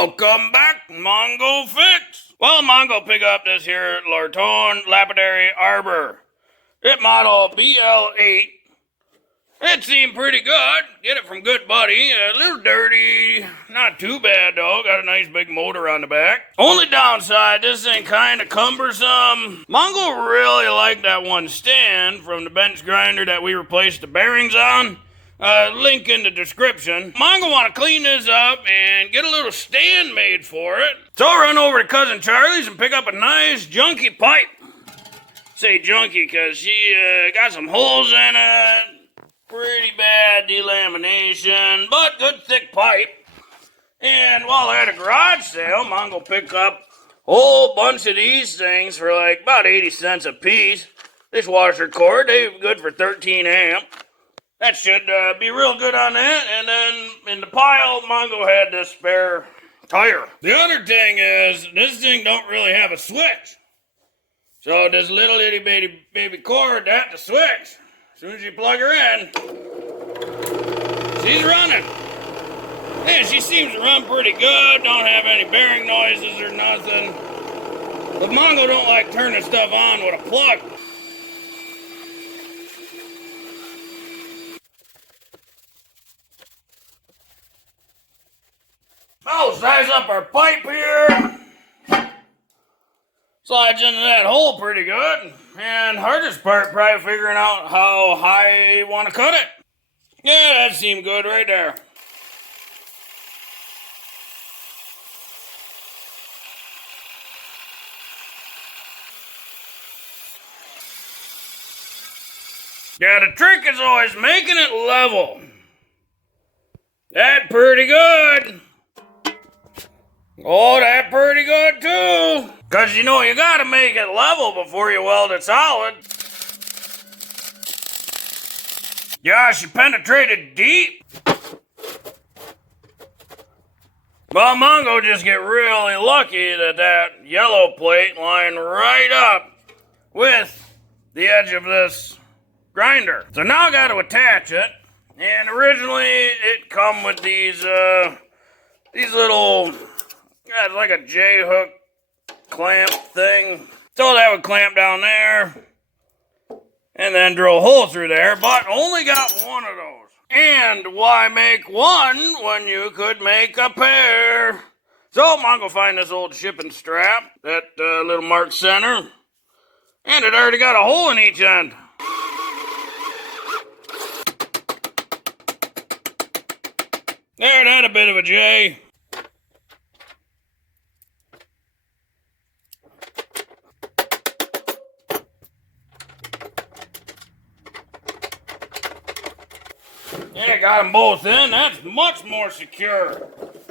Welcome back, Mongo Fix. Well, Mongo pick up this here Lortone Lapidary Arbor. It model BL8. It seemed pretty good. Get it from Good Buddy. A little dirty. Not too bad, though. Got a nice big motor on the back. Only downside, this thing kind of cumbersome. Mongo really liked that one stand from the bench grinder that we replaced the bearings on. Link in the description. Mongo want to clean this up and get a little stand made for it. So I'll run over to Cousin Charlie's and pick up a nice junky pipe. Say junky because she got some holes in it. Pretty bad delamination, but good thick pipe. And while I had a garage sale, Mongo picked up a whole bunch of these things for like about 80 cents a piece. Dishwasher cord, they're good for 13 amp. That should be real good on that. And then in the pile, Mongo had this spare tire. The other thing is, this thing don't really have a switch. So this little itty bitty baby cord, that's the switch. As soon as you plug her in, she's running. Yeah, she seems to run pretty good. Don't have any bearing noises or nothing. But Mongo don't like turning stuff on with a plug. Oh, size up our pipe here. Slides into that hole pretty good. And hardest part, probably figuring out how high you want to cut it. Yeah, that seemed good right there. Yeah, the trick is always making it level. That's pretty good. Oh, that's pretty good too. Because you know you gotta make it level before you weld it solid. Yeah, she penetrated deep. Well, Mongo just get really lucky that that yellow plate lined right up with the edge of this grinder. So now I gotta attach it. And originally it come with these little, yeah, it's like a J-hook clamp thing. So that would clamp down there and then drill a hole through there, but only got one of those. And why make one when you could make a pair? So Mongo find this old shipping strap, that little marked center, and it already got a hole in each end. There, that a bit of a J. Yeah, got them both in. That's much more secure.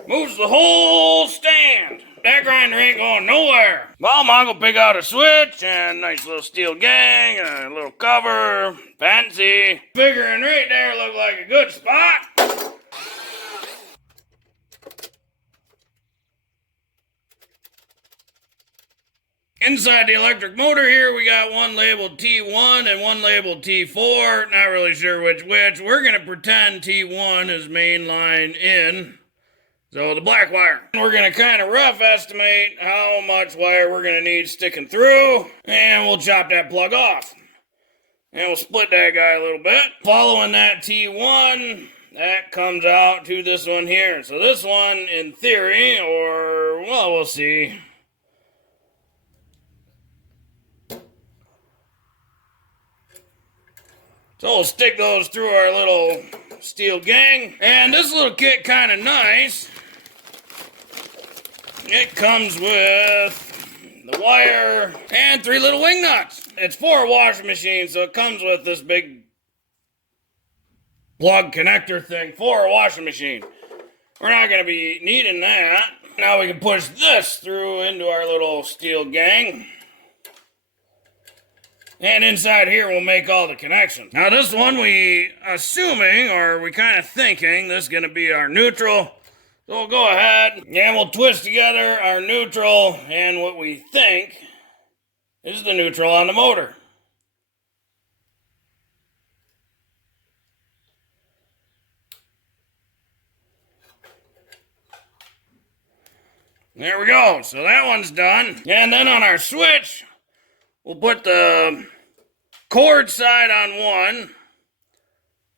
Moves the whole stand. That grinder ain't going nowhere. Well, Mongo pick out a switch and nice little steel gang, a little cover, fancy. Figuring right there looked like a good spot. Inside the electric motor here, we got one labeled T1 and one labeled T4. Not really sure which. We're going to pretend T1 is mainline in. So the black wire. We're going to kind of rough estimate how much wire we're going to need sticking through. And we'll chop that plug off. And we'll split that guy a little bit. Following that T1, that comes out to this one here. So this one, in theory, or, well, we'll see. So we'll stick those through our little steel gang. And this little kit kind of nice. It comes with the wire and 3 little wing nuts. It's for a washing machine, so it comes with this big plug connector thing for a washing machine. We're not going to be needing that. Now we can push this through into our little steel gang. And inside here, we'll make all the connections. Now, this one, we assuming, or we kind of thinking, this is going to be our neutral. So we'll go ahead, and we'll twist together our neutral and what we think is the neutral on the motor. There we go. So that one's done. And then on our switch, we'll put the cord side on one,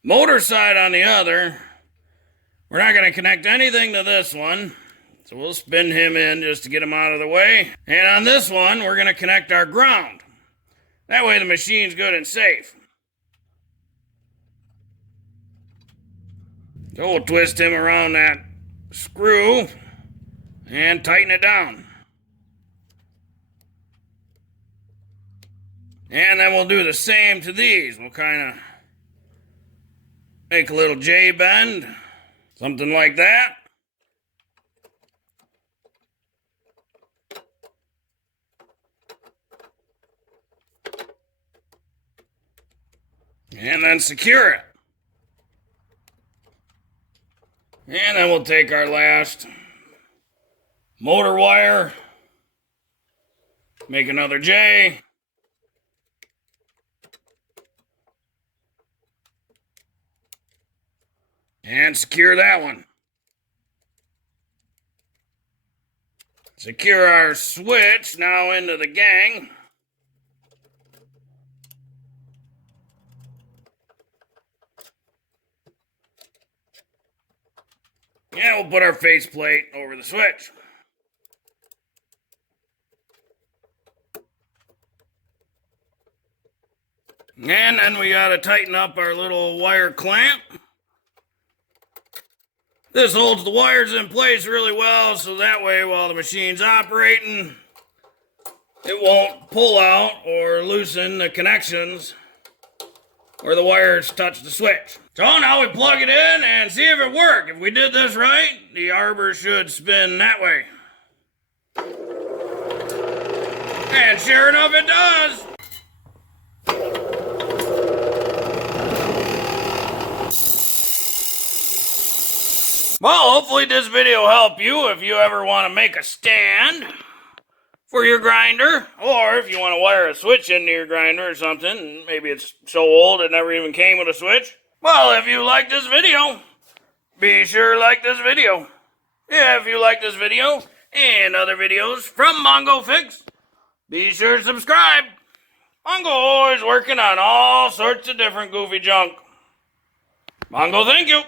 motor side on the other. We're not going to connect anything to this one, so we'll spin him in just to get him out of the way. And on this one, we're going to connect our ground. That way the machine's good and safe. So we'll twist him around that screw and tighten it down. And then we'll do the same to these. We'll kind of make a little J bend, something like that. And then secure it. And then we'll take our last motor wire, make another J, and secure that one. Secure our switch now into the gang. And we'll put our faceplate over the switch. And then we gotta tighten up our little wire clamp. This holds the wires in place really well, so that way while the machine's operating, it won't pull out or loosen the connections where the wires touch the switch. So now we plug it in and see if it works. If we did this right, the arbor should spin that way. And sure enough, it does. Well, hopefully this video helped you if you ever want to make a stand for your grinder, or if you want to wire a switch into your grinder or something. Maybe it's so old it never even came with a switch. Well, if you like this video, be sure to like this video. If you like this video and other videos from Mongo Fix, be sure to subscribe. Mongo always working on all sorts of different goofy junk. Mongo, thank you.